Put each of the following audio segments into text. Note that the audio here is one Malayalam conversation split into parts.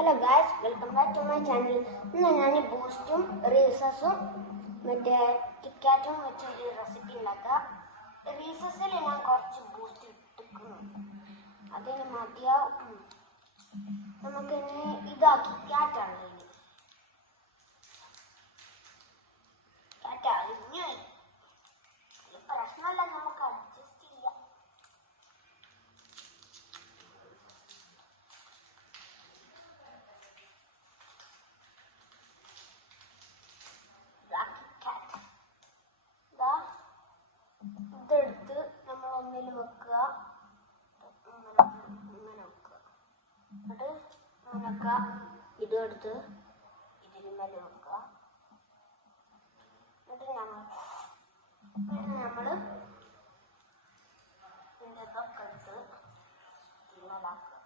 Hello guys, welcome back to my channel. ഇന്ന് ഞാൻ ബൂസ്റ്റും റീസസും മറ്റേ കിറ്റ്കാറ്റും വെച്ച് ഒരു റെസിപ്പി ഉണ്ടാക്കാം. റീസസിൽ ഞാൻ കുറച്ച് ബൂസ്റ്റ് ഇട്ടിരിക്കുന്നു, അതിന് മതിയാവും. നമുക്ക് ഇനി ഇതാ കിറ്റ്കാറ്റാണ്. കിറ്റ്കാറ്റ് അരിഞ്ഞു പ്രശ്നമല്ല, നമുക്ക് അഡ്ജസ്റ്റ് ചെയ്യാം. ഇതെടുത്ത് നമ്മൾ ഒന്നിൽ വെക്കുക, ഇങ്ങനെ വെക്കുക. എന്നിട്ട് അങ്ങനൊക്കെ ഇതെടുത്ത് ഇതിന് മേലെ വെക്കുക. എന്നിട്ട് നമ്മൾ ഇതൊക്കെ എടുത്ത് തിന്നലാക്കുക.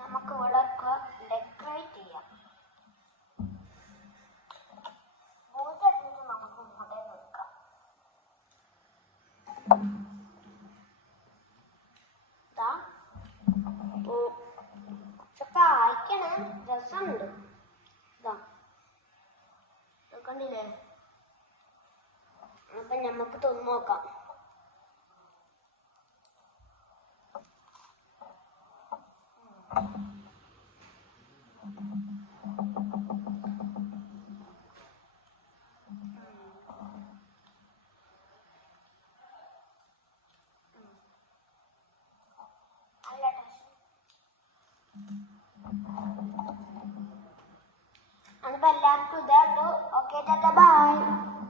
നമുക്ക് വിളക്ക് ഡെക്കറേറ്റ് ചെയ്യാം. ബൂസ്റ്റ് അടിച്ചിട്ട് നമുക്ക് ഇവിടെ വെക്കാം. ഇതൊക്കെ അയക്കണ രസമുണ്ട്. ഇതാ കണ്ടില്ലേ? അപ്പൊ നമുക്ക് തിന്നു നോക്കാം. അപ്പൊ എല്ലാവർക്കും ഇതാ. Okay, by.